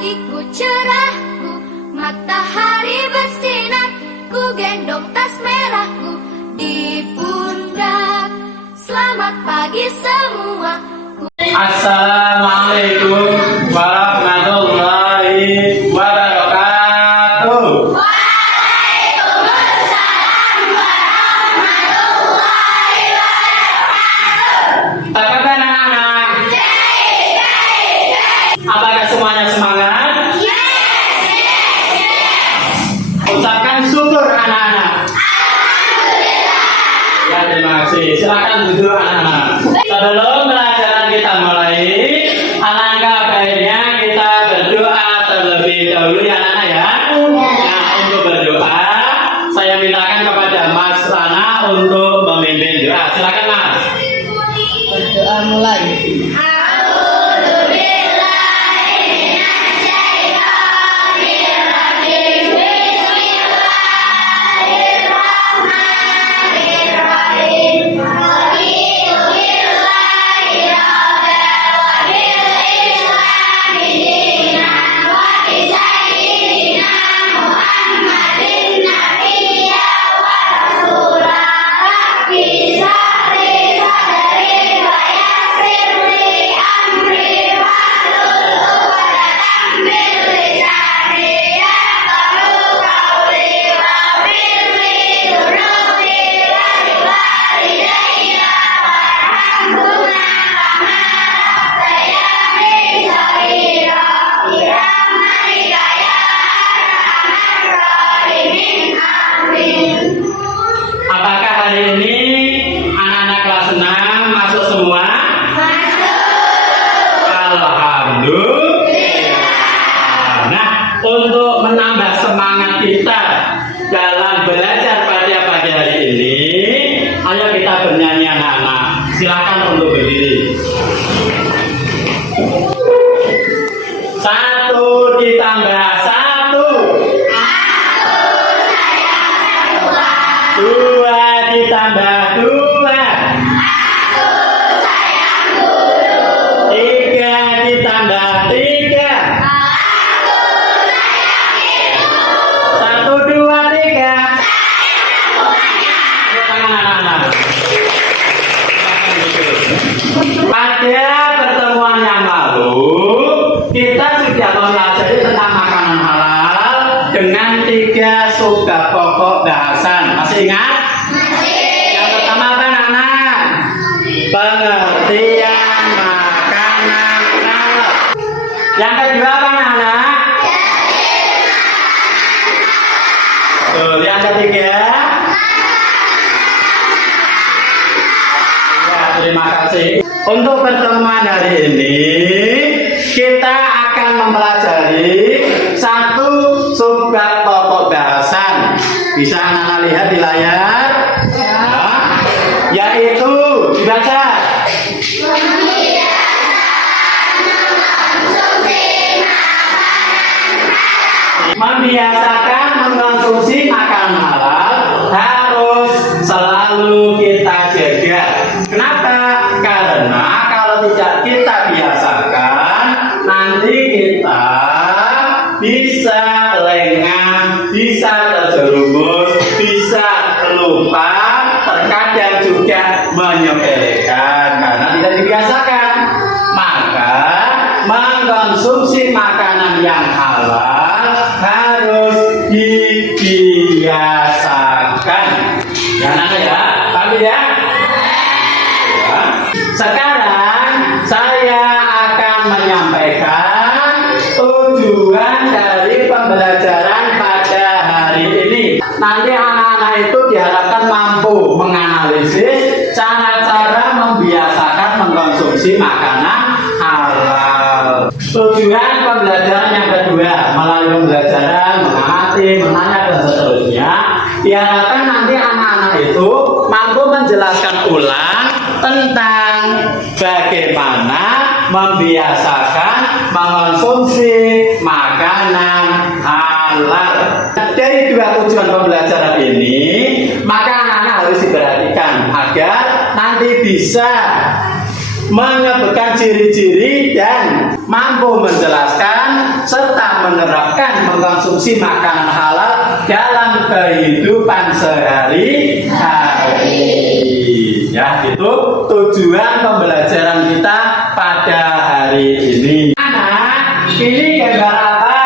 pagiku cerahku, matahari bersinar, ku gendong tas merahku di pundak. Selamat pagi semua. Assalamualaikum warahmatullahi wabarakatuh. Waalaikumsalam warahmatullahi wabarakatuh. Apa kabar anak-anak? Apakah semuanya semangat? Ucapkan syukur anak-anak. Ya, terima kasih. Silakan duduk anak-anak. Sebelum pelajaran kita mulai, alangkah baiknya kita berdoa terlebih dahulu ya anak-anak ya. Nah, untuk berdoa, saya mintakan kepada Mas Rana untuk memimpin doa. Silakan Mas. Berdoa mulai. Apakah hari ini anak-anak kelas 6 masuk semua? Alhamdulillah. Nah, untuk menambah semangat kita dalam belajar pada pagi hari ini, ayo kita bernyanyi anak-anak. Silakan untuk berdiri. 1 ditambah 1. 2 ditambah 2. 3 ditambah 3. 1, 2, 3. Tangan anak-anak. Pada pertemuan yang lalu, kita sudah mempelajari tentang makanan halal dengan 3 subbab pokok bahasan. Masih ingat? Yang pertama apa anak-anak? Pengertian makanan halal. Yang kedua apa anak-anak? Yang ketiga? Ya, terima kasih. Untuk pertemuan hari ini, kita akan mempelajari 1 subbab pokok bahasan. Bisa anak-anak lihat di layar? Ya, yaitu dibaca. Membiasakan mengkonsumsi makanan halal harus selalu kita jaga. Kenapa? Karena kalau tidak kita biasakan, nanti kita bisa lengah, bisa terjerumus, bisa lupa, terkadang juga menyepelekan karena tidak dibiasakan. Maka mengkonsumsi makanan yang halal harus dibiasakan. Ya anak ya, paham ya? Sekarang saya akan menyampaikan tujuan dari pembelajaran pada hari ini. Nanti anak-anak itu diharapkan mampu menganalisis cara-cara membiasakan mengkonsumsi makanan halal. Tujuan pembelajaran yang kedua, melalui pembelajaran, mengamati, menanya, dan seterusnya, diharapkan nanti anak-anak itu mampu menjelaskan ulang tentang bagaimana membiasakan mengkonsumsi makanan halal. Dari 2 tujuan pembelajaran ini, maka anak-anak harus diperhatikan agar nanti bisa menyebutkan ciri-ciri dan mampu menjelaskan serta menerapkan mengkonsumsi makanan halal dalam kehidupan sehari-hari. Ya, itu tujuan pembelajaran kita pada hari ini. Anak, ini gambar apa?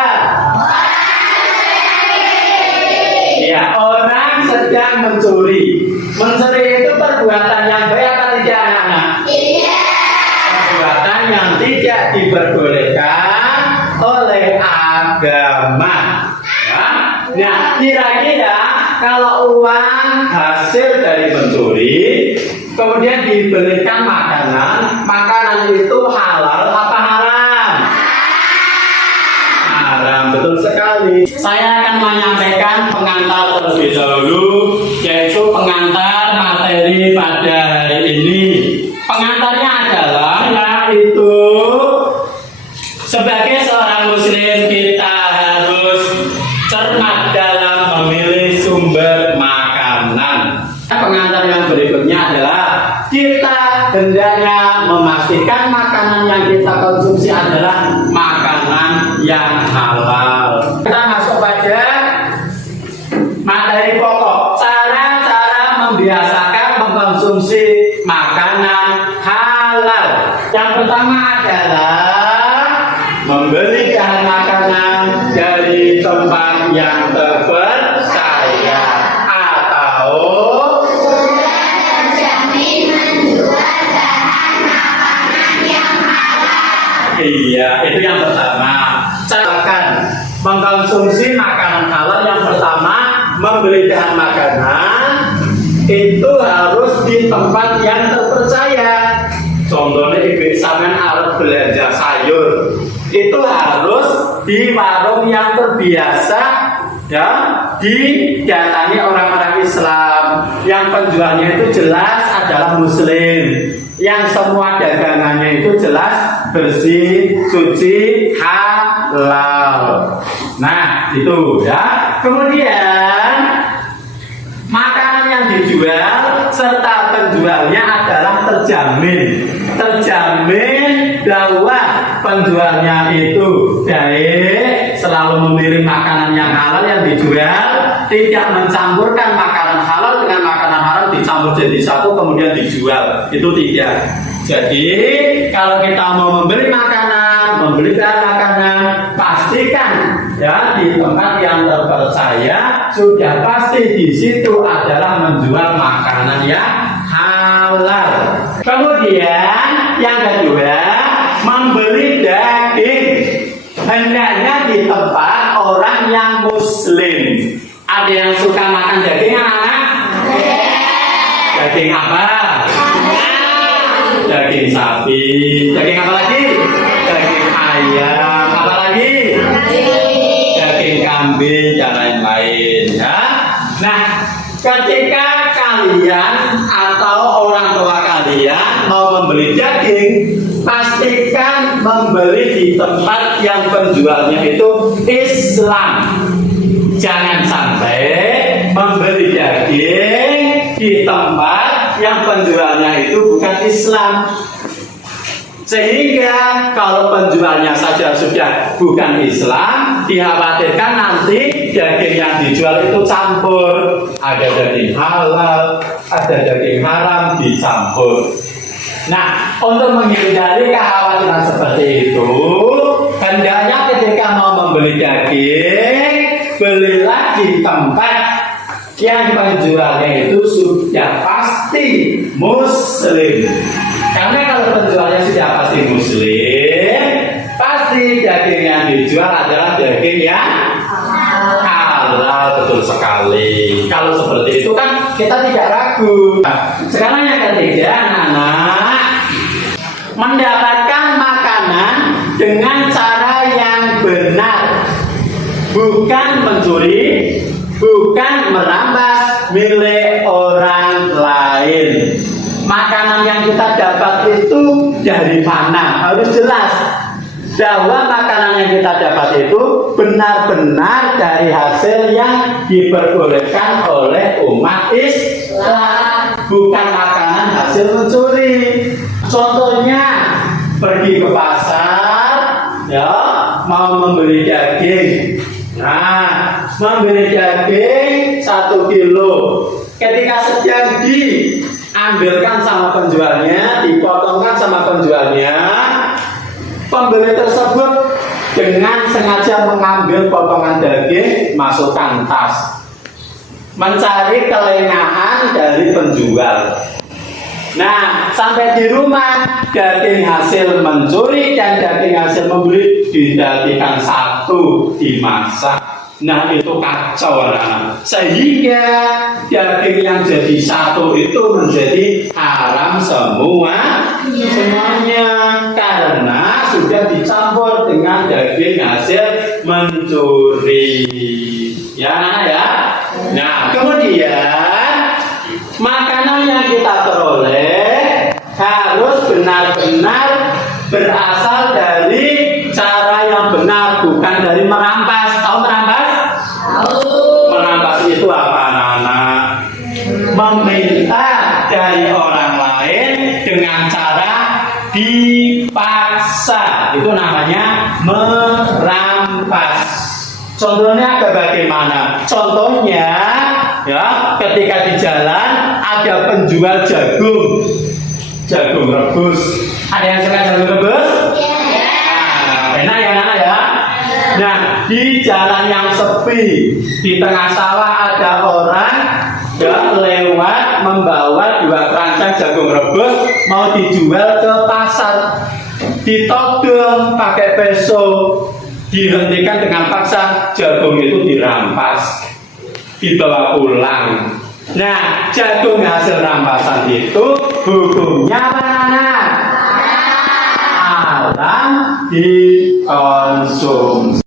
Ya, orang sedang mencuri. Mencuri itu perbuatan yang baik apa tidak, anak-anak? Iya. Perbuatan yang tidak diperbolehkan oleh agama. Ya. Nah, kira-kira kalau uang hasil dari mencuri kemudian dibelikan makanan, makanan itu halal apa haram? Haram, betul sekali. Saya akan menyampaikan pengantar terlebih dahulu, yaitu pengantar materi pada hari ini. Pengantarnya adalah yaitu sebagai seorang muslim kita harus cermat dalam memilih sumber makanan. Pengantar yang berikutnya adalah kita hendaknya memastikan makanan yang kita konsumsi adalah makanan yang halal. Kita masuk pada materi pokok, cara-cara membiasakan mengkonsumsi makanan halal. Yang pertama adalah membeli bahan makanan dari tempat yang terpercaya atau iya, itu yang pertama. Carakan mengkonsumsi makanan halal yang pertama, membeli bahan makanan itu harus di tempat yang terpercaya. Contohnya ibu sampean arep belanja sayur, itu harus di warung yang terbiasa, ya, didatangi orang-orang Islam yang penjualnya itu jelas adalah muslim, yang semua dagangannya itu jelas bersih, suci, halal. Nah, itu ya. Kemudian makanan yang dijual serta penjualnya adalah terjamin bahwa penjualnya itu baik, selalu memilih makanan yang halal yang dijual, tidak mencampurkan makanan halal dengan makanan haram dicampur jadi satu kemudian dijual, itu tidak. Jadi kalau kita mau membeli makanan, membeli bahan makanan, pastikan ya di tempat yang terpercaya, sudah pasti di situ adalah menjual makanan yang halal. Kemudian yang kedua, membeli daging hendaknya di tempat orang yang muslim. Ada yang suka makan daging anak? Daging apa? Daging sapi. Daging apa lagi? Daging ayam. Apa lagi? Daging kambing dan lain-lain ya. Nah, ketika kalian atau orang tua kalian mau membeli daging, pastikan membeli di tempat yang penjualnya itu Islam. Jangan sampai membeli daging di tempat yang penjualnya itu bukan Islam, sehingga kalau penjualnya saja sudah bukan Islam, dikhawatirkan nanti daging yang dijual itu campur, ada daging halal, ada daging haram dicampur. Nah, untuk menghindari kekhawatiran seperti itu, hendaknya ketika mau membeli daging, belilah di tempat yang penjualnya itu sudah pasti muslim. Karena kalau penjualnya sudah pasti muslim, pasti daging yang dijual adalah daging yang halal, betul sekali. Kalau seperti itu kan kita tidak ragu. Sekarang yang ketiga, anak-anak, mendapatkan makanan dengan cara yang benar, bukan mencuri, bukan merampas milik orang lain. Makanan yang kita dapat itu dari mana? Harus jelas bahwa makanan yang kita dapat itu benar-benar dari hasil yang diperbolehkan oleh umat Islam, bukan makanan hasil mencuri. Contohnya pergi ke pasar, ya, mau membeli daging. Nah, membeli daging 1 kilo. Ketika sedang diambilkan sama penjualnya, dipotongkan sama penjualnya, pembeli tersebut dengan sengaja mengambil potongan daging, masukkan tas, mencari kelengahan dari penjual. Nah, sampai di rumah, daging hasil mencuri dan daging hasil membeli dijadikan satu, dimasak. Nah, itu kacau, anak-anak. Sehingga daging yang jadi satu itu menjadi haram semuanya, karena sudah dicampur dengan daging hasil mencuri. Ya, anak ya. Nah, kemudian makanan yang kita peroleh harus benar-benar berasal dari cara yang benar, bukan dari merampas. Tahu merampas? Tahu. Merampas itu apa, anak-anak? Meminta dari orang lain dengan cara dipaksa. Itu namanya merampas. Contohnya bagaimana? Contohnya, ya, ketika di jalan ada penjual jagung rebus. Ada yang suka jagung rebus? Nah, enak ya, anak ya. Nah, di jalan yang sepi, di tengah sawah ada orang ya lewat membawa 2 keranjang jagung rebus mau dijual ke pasar. Ditodong pakai peso, dihentikan dengan paksa, jagung itu dirampas, dibawa pulang. Nah, jagung hasil rampasan itu hukumnya mana? Haram dikonsumsi.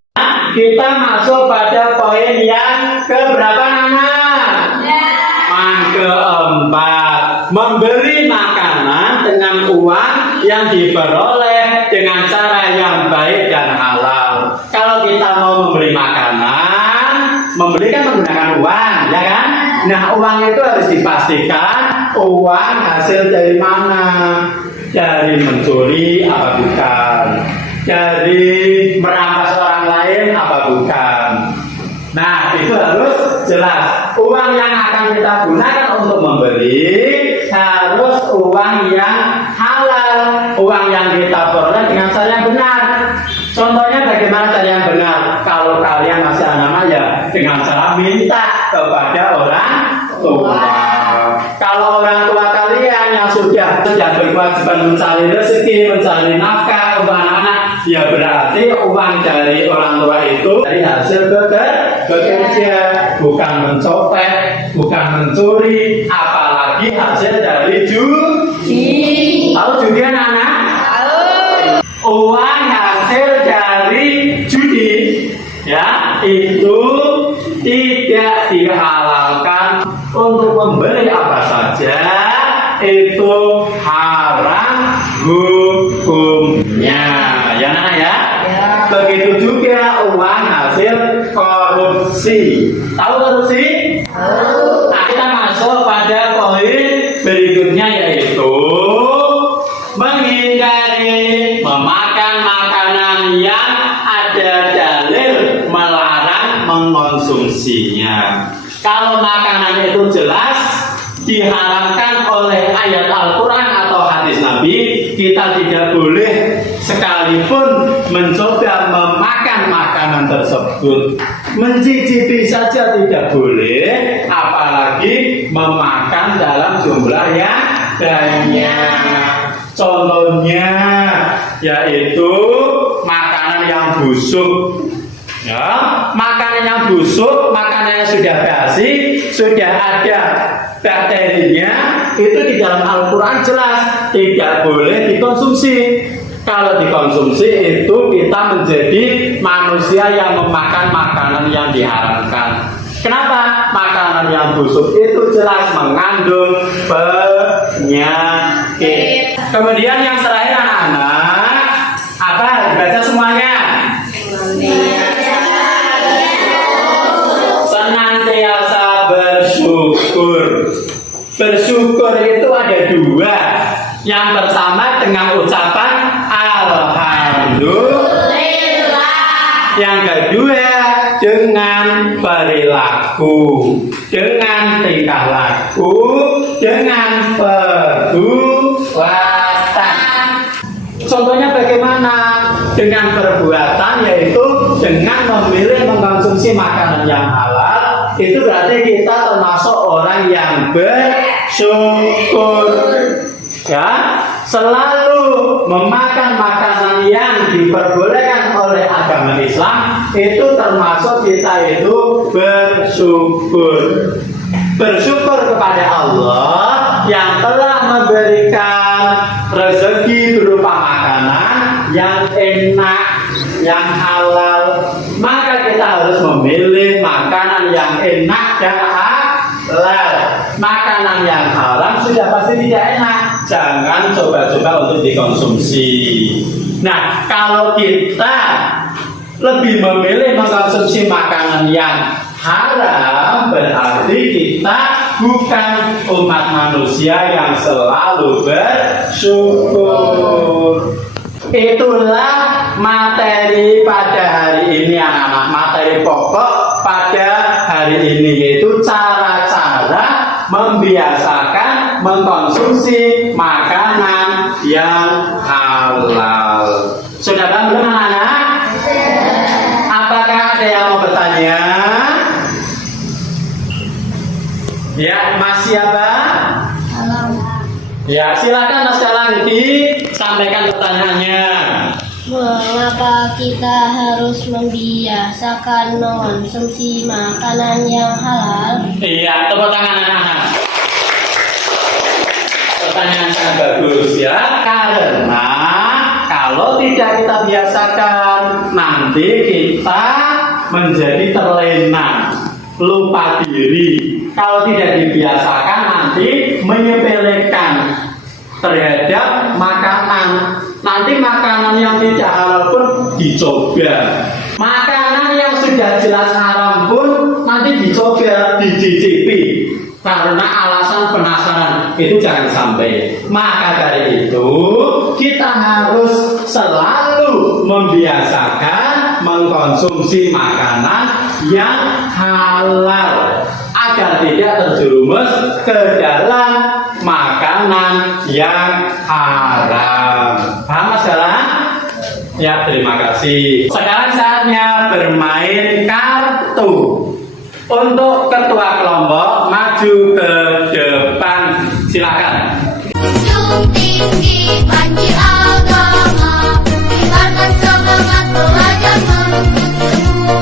Kita masuk pada poin yang keberapa, Nana? Yang keempat, memberi makanan dengan uang yang diperoleh dengan cara yang baik dan halal. Kalau kita mau membeli makanan, membeli kan menggunakan uang, ya kan? Nah, uang itu harus dipastikan uang hasil dari mana? Dari mencuri apa bukan? Dari merampas orang lain apa bukan? Nah, itu harus jelas. Uang yang akan kita gunakan untuk membeli harus uang yang halal, uang yang kita peroleh dengan cara yang benar. Contohnya bagaimana cara yang benar? Kalau kalian masih anak-anak ya dengan cara minta kepada orang tua. Kalau orang tua kalian yang sudah berkewajiban mencari rezeki, mencari nafkah untuk anak-anak, ya berarti uang dari orang tua itu dari hasil bekerja, bukan mencopet, bukan mencuri, apalagi hasil dari judi. Tahu judi, anak-anak? Tahu. Uang hasil dari judi, ya, itu tidak dihalalkan untuk membeli apa saja, itu haram hukumnya, ya, Nana ya? Begitu juga uang hasil korupsi. Tahu korupsi? Tahu. Nah, kita masuk pada poin berikutnya, yaitu menghindari memakan makanan yang ada dalil melarang mengonsumsinya. Kalau makanan itu jelas diharamkan oleh ayat Al-Quran atau hadis Nabi, kita tidak boleh sekalipun mencoba memakan makanan tersebut. Mencicipi saja tidak boleh, apalagi memakan dalam jumlah yang banyak. Contohnya yaitu makanan yang busuk. Ya, makanan yang busuk, makanan yang sudah basi, sudah ada bakterinya, itu di dalam Al-Quran jelas tidak boleh dikonsumsi. Kalau dikonsumsi itu kita menjadi manusia yang memakan makanan yang diharamkan. Kenapa? Makanan yang busuk itu jelas mengandung penyakit. Kemudian yang terakhir, anak-anak, apa? Baca semuanya. Senantiasa bersyukur. Bersyukur itu ada 2. Yang pertama dengan ucapan alhamdulillah. Yang kedua, dengan perilaku, dengan tingkah laku, dengan perbuatan. Contohnya bagaimana? Dengan perbuatan, yaitu dengan memilih mengkonsumsi makanan yang halal. Itu berarti kita termasuk orang yang bersyukur. Ya, selalu memakan makanan yang diperbolehkan oleh agama Islam, itu termasuk kita itu bersyukur. Bersyukur kepada Allah yang telah memberikan rezeki berupa makanan yang enak, yang halal. Maka kita harus memilih makanan yang enak dan halal. Makanan yang haram sudah pasti tidak enak. Jangan coba-coba untuk dikonsumsi. Nah, kalau kita lebih memilih mengkonsumsi makanan yang haram, berarti kita bukan umat manusia yang selalu bersyukur. Itulah materi pada hari ini, anak-anak. Materi pokok pada hari ini yaitu cara-cara membiasakan mengkonsumsi makanan yang halal. Sudah paham belum, anak-anak? Apakah ada yang mau bertanya? Ya, masih apa? Ya, silakan sekarang disampaikan pertanyaannya. Mengapa kita harus membiasakan mengkonsumsi makanan yang halal? Iya, tepuk tangan anak-anak. Pertanyaan sangat bagus ya. Karena kalau tidak kita biasakan, nanti kita menjadi terlena, lupa diri. Kalau tidak dibiasakan, nanti menyepelekan terhadap makanan. Nanti makanan yang tidak halal pun dicoba. Makanan yang sudah jelas haram pun nanti dicoba, dicicipi. Karena alasan penasaran, itu jangan sampai. Maka dari itu kita harus selalu membiasakan mengkonsumsi makanan yang halal agar tidak terjerumus ke dalam makanan yang haram. Paham masalah? Ya, terima kasih. Sekarang saatnya bermain kartu. Untuk ketua kelompok maju ke depan, silakan. Junjung tinggi panji agama, kibarkan semangat belajar menuntut ilmu,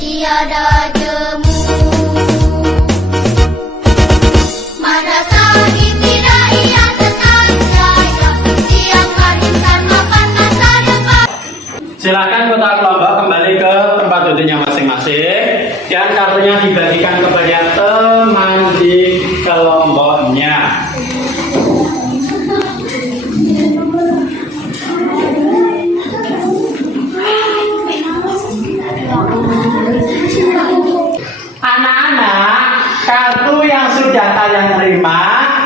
tiada jemu. Madrasah ibtidaiyah Setan Jaya, siapkan insan makan masa depan. Silakan ketua kelompok kembali ke tempat duduknya masing-masing. Dan kartunya dibagikan kepada teman di kelompoknya. Anak-anak, kartu yang sudah kalian terima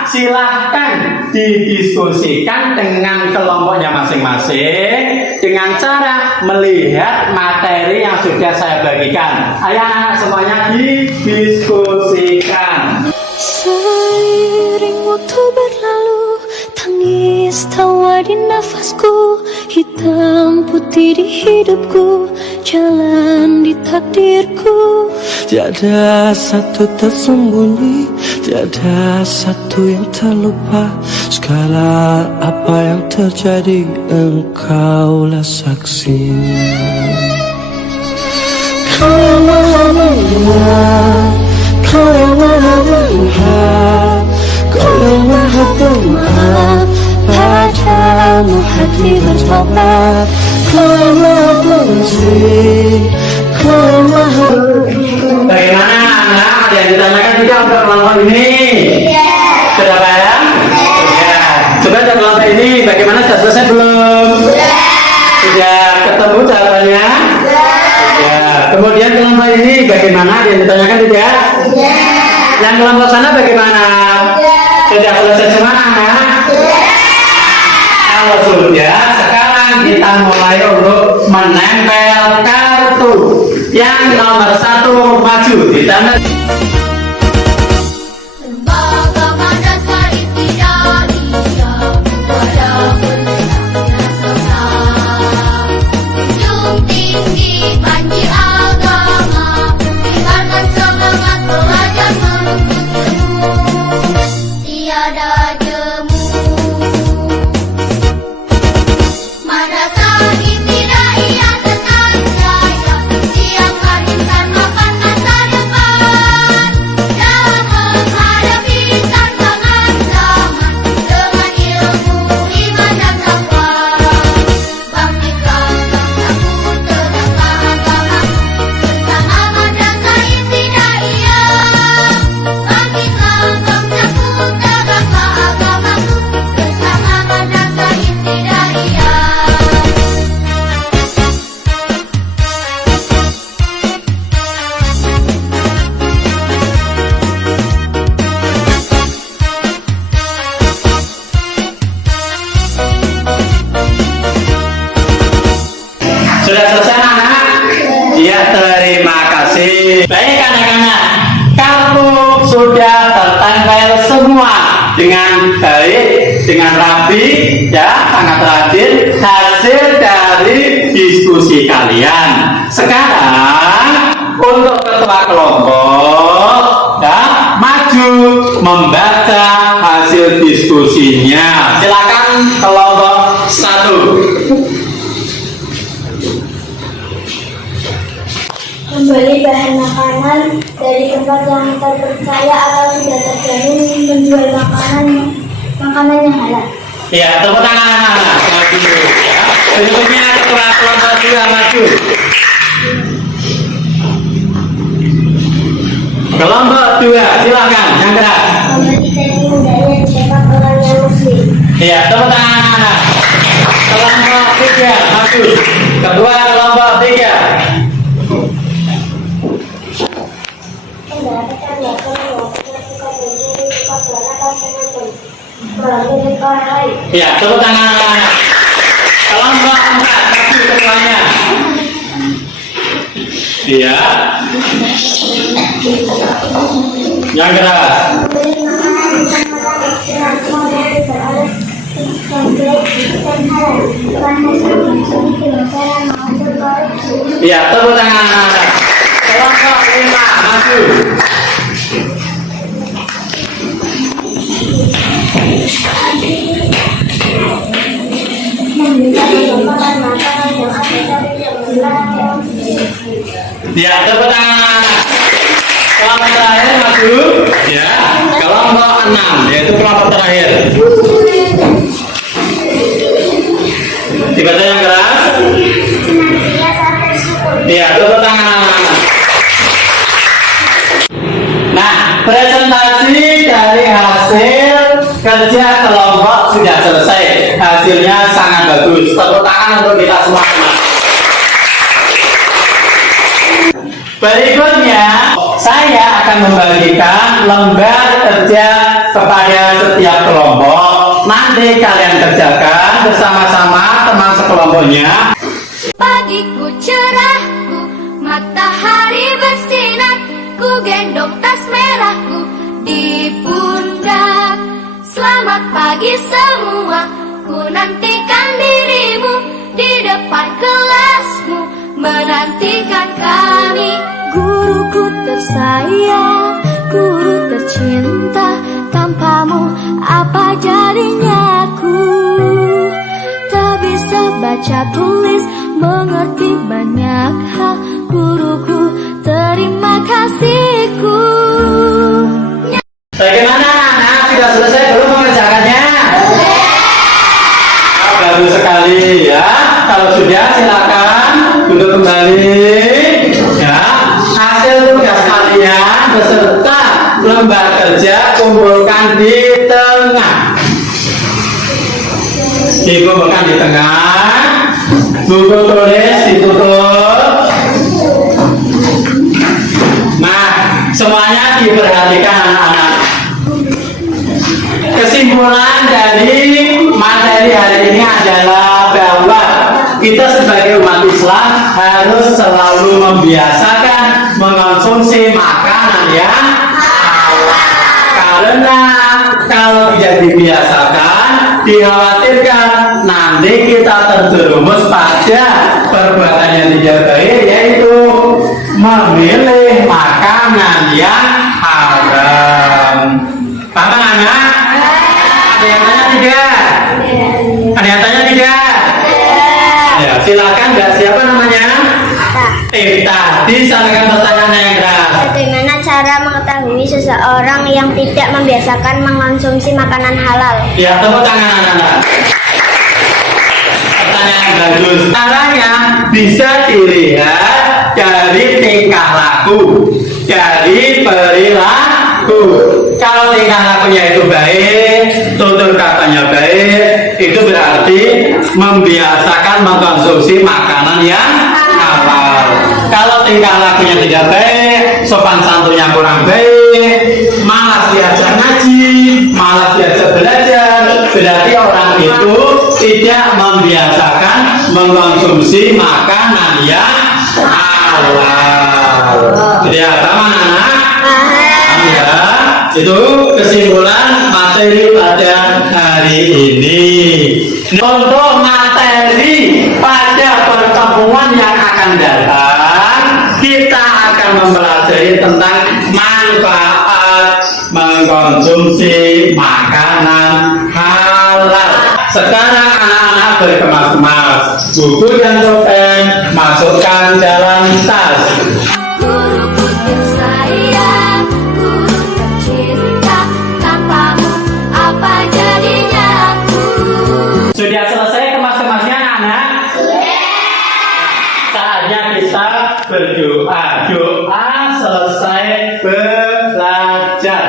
silahkan didiskusikan dengan kelompoknya masing-masing dengan cara melihat materi yang sudah saya bagikan. Ayo anak semuanya didiskusikan. Seiring waktu berlalu, tangis tawa di nafasku, hitam putih di hidupku, jalan di takdirku. Tiada satu tersembunyi, tiada satu yang terlupa. Segala apa yang terjadi, engkaulah saksinya. Kau yang maha melihat, kau yang maha melihat, kau yang maha pemaaf, padamu hati bertobat. Kau yang maha pengasih, kau yang maha Bagaimana anak? Ada yang ditanyakan tidak untuk kelompok ini? Sudah paham? Ya. Coba untuk kelompok ini bagaimana, sudah selesai belum? Sudah ketemu jawabannya? Ya. Kemudian kelompok ini bagaimana? Ada yang ditanyakan tidak? Yang kelompok sana bagaimana? Sudah selesai semua anak? Kalau sudah, sekarang kita mulai untuk menempel kartu. Yang nomor 1 maju di tanda. Lembaga Madrasah Ibtidaiyah pada bergeraknya sesak. Junjung tinggi panji agama, kibarkan semangat belajar menuntut ilmu. Tiada jemu. Madrasah Ibtidaiyah tetap jaya, siapkan insan mapan masa depan. Dalam menghadapi tantangan zaman, dengan ilmu, iman dan takwa. Bangkitkan bangsa ku, tegakkan agamaku, bersama Madrasah Ibtidaiyah. Bangkitkan bangsa ku, tegakkan agamaku, bersama Madrasah Ibtidaiyah. Sudah selesai anak? Ya, terima kasih. Baik anak-anak, kartu sudah tertempel semua dengan baik, dengan rapi, ya, sangat rajin. Hasil dari diskusi kalian. Sekarang untuk ketua kelompok, ya, maju membaca hasil diskusinya. Silakan kelompok 1. Membeli bahan makanan dari tempat yang terpercaya atau sudah terjamin menjual makanan yang halal. Ya, tepuk tangan anak-anak. Maju, ya. Berikutnya ketua kelompok 2 maju. Kelompok 2, silakan yang keras. Membeli daging budaya dicetak orang yang muslim. Ya, tepuk tangan anak-anak. Kelompok 3 maju. Ketua kelompok 3. Ya, tepuk tangan anak-anak. Kelompok 4 maju ketuanya. Iya. Yang keras. Iya, tepuk tangan anak-anak. Kelompok 5 maju. Ya, tepuk tangan. Kelompok terakhir maju. Ya, kelompok 6 yaitu kelompok terakhir. Dibaca yang keras. Ya, tepuk tangan. Nah, presentasi dari hasil kerja kelompok sudah selesai. Hasilnya sangat bagus. Tepuk tangan untuk kita semua. Berikutnya, saya akan membagikan lembar kerja kepada setiap kelompok. Nanti kalian kerjakan bersama-sama teman sekelompoknya. Pagiku cerahku, matahari bersinar, ku gendong tas merahku di pundak. Selamat pagi semua, ku nantikan dirimu di depan kelasmu, menantikan kami. Guruku tersayang, guru tercinta, tanpamu apa jadinya aku? Tak bisa baca tulis, mengerti banyak hal. Guruku, terima kasihku. Bagaimana anak? Sudah selesai belum mengerjakannya? Bagus sekali ya. Kalau sudah silakan duduk kembali. Ya, hasil tugas kalian beserta lembar kerja kumpulkan di tengah. Dikumpulkan di tengah. Buku tulis ditutup. Nah, semuanya diperhatikan anak-anak. Kesimpulan dari materi hari ini adalah bahwa kita sebagai umat Islam harus harus selalu membiasakan mengonsumsi makanan yang halal. Karena kalau tidak dibiasakan, dikhawatirkan nanti kita terjerumus pada perbuatan yang tidak baik, yaitu memilih makanan yang haram. Paham anak? Ada yang tanya tidak? Ada yang tanya tidak? Ya, silakan. Mbak, siapa namanya? Tadi sampaikan pertanyaan yang keras. Bagaimana cara mengetahui seseorang yang tidak membiasakan mengonsumsi makanan halal? Ya, tepuk tangan anak-anak. Pertanyaan yang bagus. Caranya bisa dilihat dari tingkah laku, dari perilaku. Kalau tingkah lakunya itu baik, tutur katanya baik, itu berarti membiasakan mengkonsumsi makanan yang halal. Kalau tingkah lakunya tidak baik, sopan santunnya kurang baik, malas diajak ngaji, malas diajak belajar, berarti orang itu tidak membiasakan mengkonsumsi makanan yang halal. Jadi apa anak-anak? Ya, itu kesimpulan materi pada hari ini. Untuk materi pada pertemuan yang akan datang, kita akan mempelajari tentang manfaat mengkonsumsi makanan halal. Sekarang anak-anak berkemas-kemas, buku dan pulpen masukkan dalam tas. Guruku tersayang, guru tercinta, tanpamu apa jadinya aku? Sudah selesai kemas-kemasnya anak-anak? Saatnya kita berdoa. Doa selesai belajar.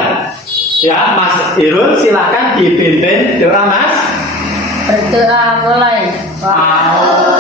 Ya, Mas Irul silakan dipimpin doa, Mas. Berdoa mulai. Amin.